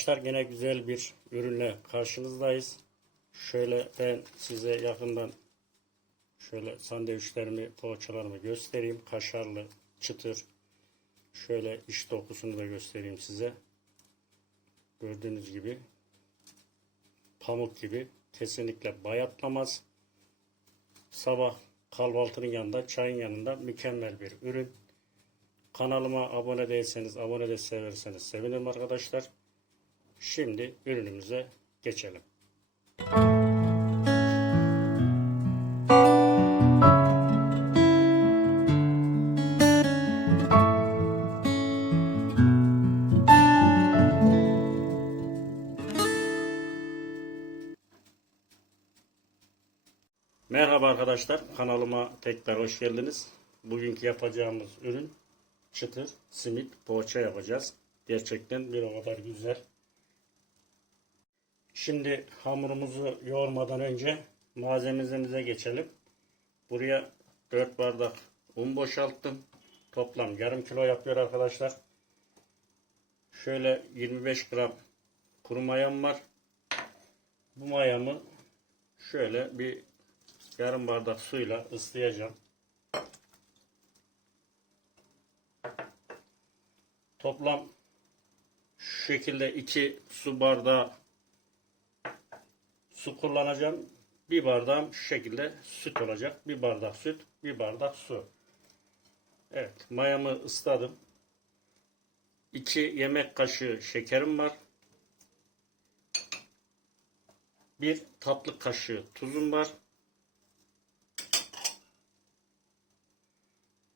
arkadaşlar yine güzel bir ürünle karşınızdayız. Şöyle ben size yakından şöyle sandviçlerimi, poğaçalarımı göstereyim. Kaşarlı, çıtır. Şöyle iç dokusunu da göstereyim size. Gördüğünüz gibi pamuk gibi kesinlikle bayatlamaz. Sabah kahvaltının yanında, çayın yanında mükemmel bir ürün. Kanalıma abone değilseniz, abone de severseniz sevinirim arkadaşlar. Şimdi ürünümüze geçelim. Merhaba arkadaşlar, kanalıma tekrar hoş geldiniz. Bugünkü yapacağımız ürün çıtır, simit, poğaça yapacağız. Gerçekten bir o kadar güzel. Şimdi hamurumuzu yoğurmadan önce malzememize geçelim. Buraya 4 bardak un boşalttım. Toplam yarım kilo yapıyor arkadaşlar. Şöyle 25 gram kuru mayam var. Bu mayamı şöyle bir yarım bardak suyla ıslayacağım. Toplam şu şekilde 2 su bardağı su kullanacağım. Bir bardağım şu şekilde süt olacak. Bir bardak süt, bir bardak su. Evet, mayamı ısladım. 2 yemek kaşığı şekerim var. Bir tatlı kaşığı tuzum var.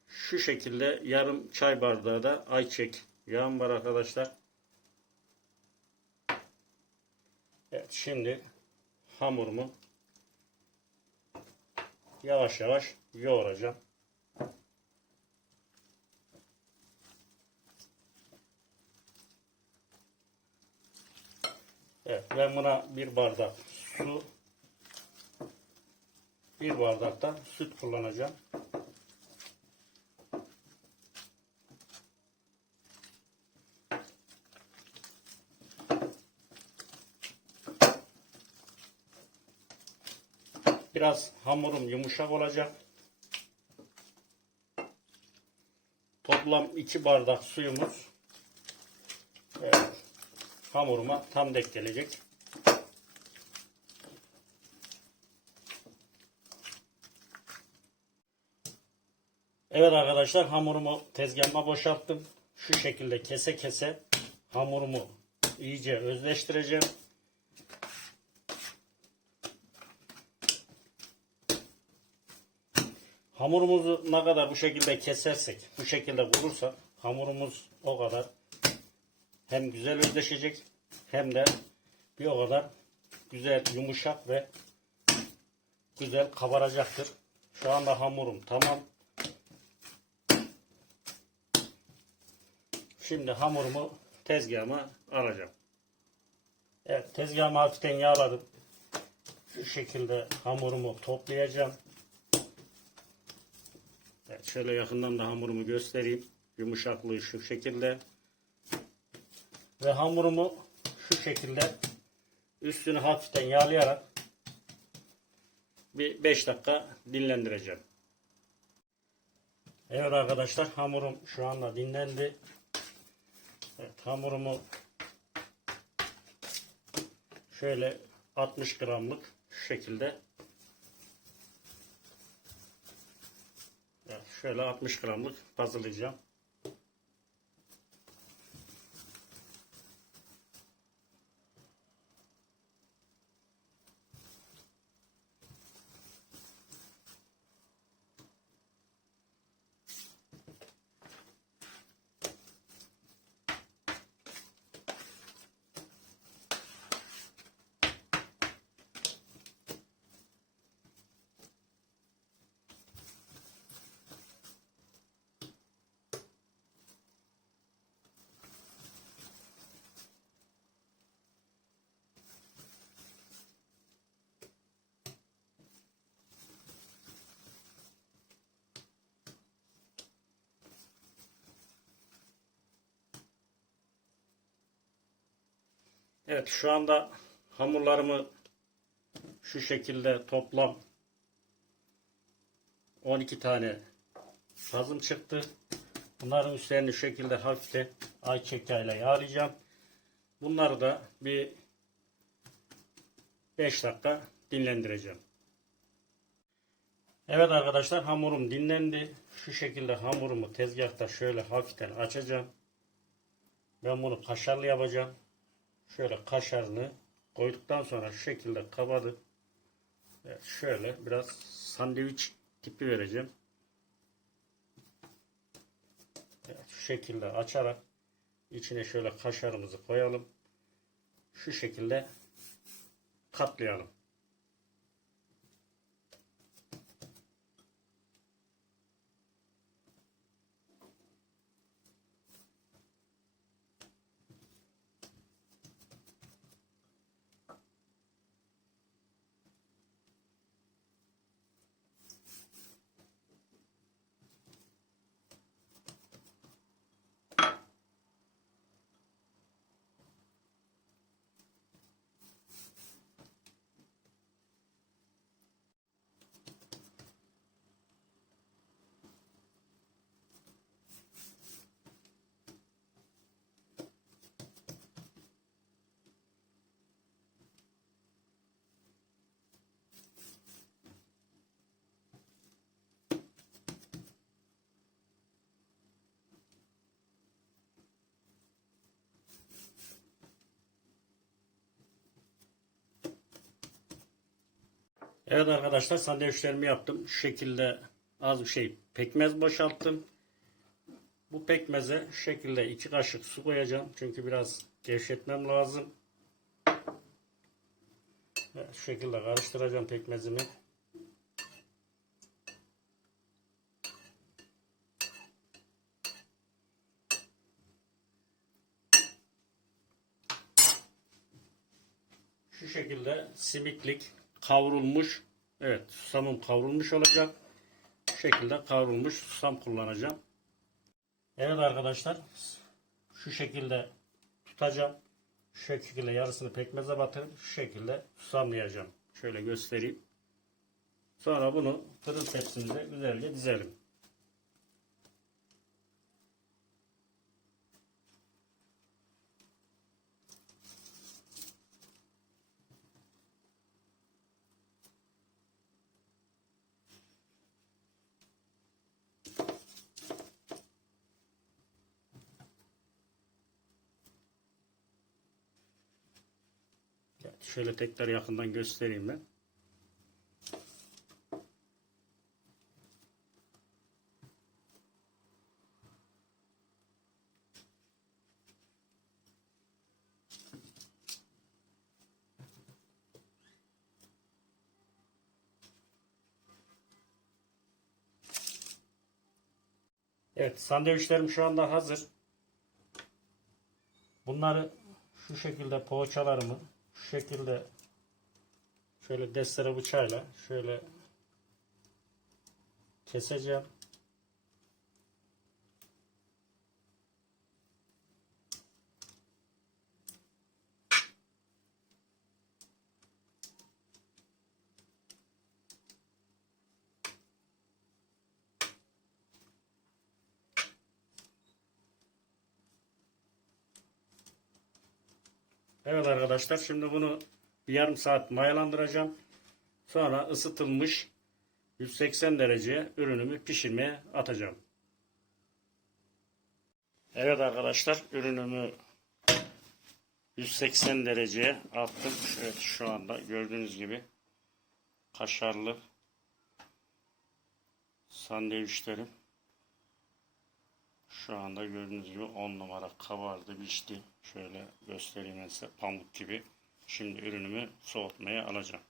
Şu şekilde yarım çay bardağı da ayçiçek yağım var arkadaşlar. Evet şimdi hamurumu yavaş yavaş yoğuracağım. Evet ben buna bir bardak su bir bardak da süt kullanacağım. Biraz hamurum yumuşak olacak. Toplam 2 bardak suyumuz evet, hamuruma tam denk gelecek. Evet arkadaşlar hamurumu tezgahıma boşalttım. Şu şekilde kese kese hamurumu iyice özleştireceğim. Hamurumuzu ne kadar bu şekilde kesersek, bu şekilde vurursak hamurumuz o kadar hem güzel özleşecek hem de bir o kadar güzel yumuşak ve güzel kabaracaktır. Şu anda hamurum tamam. Şimdi hamurumu tezgahıma alacağım. Evet tezgahımı hafiften yağladım. Şu şekilde hamurumu toplayacağım. Evet, şöyle yakından da hamurumu göstereyim. Yumuşaklığı şu şekilde. Ve hamurumu şu şekilde üstünü hafiften yağlayarak bir 5 dakika dinlendireceğim. Evet arkadaşlar hamurum şu anda dinlendi. Evet, hamurumu şöyle 60 gramlık şu şekilde Evet, şöyle 60 gramlık hazırlayacağım. Evet şu anda hamurlarımı şu şekilde toplam 12 tane sazım çıktı. Bunların üstlerini şu şekilde hafifte ayçiçeğiyle yağlayacağım. Bunları da bir 5 dakika dinlendireceğim. Evet arkadaşlar hamurum dinlendi. Şu şekilde hamurumu tezgahta şöyle hafiften açacağım. Ben bunu kaşarlı yapacağım. Şöyle kaşarını koyduktan sonra şu şekilde kapadı. Evet, şöyle biraz sandviç tipi vereceğim. Evet, şu şekilde açarak içine şöyle kaşarımızı koyalım. Şu şekilde katlayalım. Evet arkadaşlar sandviçlerimi yaptım. Şu şekilde az bir şey pekmez boşalttım. Bu pekmeze şu şekilde iki kaşık su koyacağım. Çünkü biraz gevşetmem lazım. Evet, şu şekilde karıştıracağım pekmezimi. Şu şekilde simitlik kavrulmuş. Evet susamım kavrulmuş olacak. Şu şekilde kavrulmuş susam kullanacağım. Evet arkadaşlar şu şekilde tutacağım. Şu şekilde yarısını pekmeze batırıp şu şekilde susamlayacağım. Şöyle göstereyim. Sonra bunu fırın tepsimize güzelce dizelim. Şöyle tekrar yakından göstereyim ben. Evet, sandviçlerim şu anda hazır. Bunları şu şekilde poğaçalarımı şu şekilde şöyle destere bıçağıyla şöyle keseceğim. Evet arkadaşlar şimdi bunu bir yarım saat mayalandıracağım. Sonra ısıtılmış 180 dereceye ürünümü pişirmeye atacağım. Evet arkadaşlar ürünümü 180 dereceye attım. Evet şu anda gördüğünüz gibi kaşarlı sandviçlerim şu anda gördüğünüz gibi 10 numara kabardı, pişti. Şöyle göstereyim size pamuk gibi. Şimdi ürünümü soğutmaya alacağım.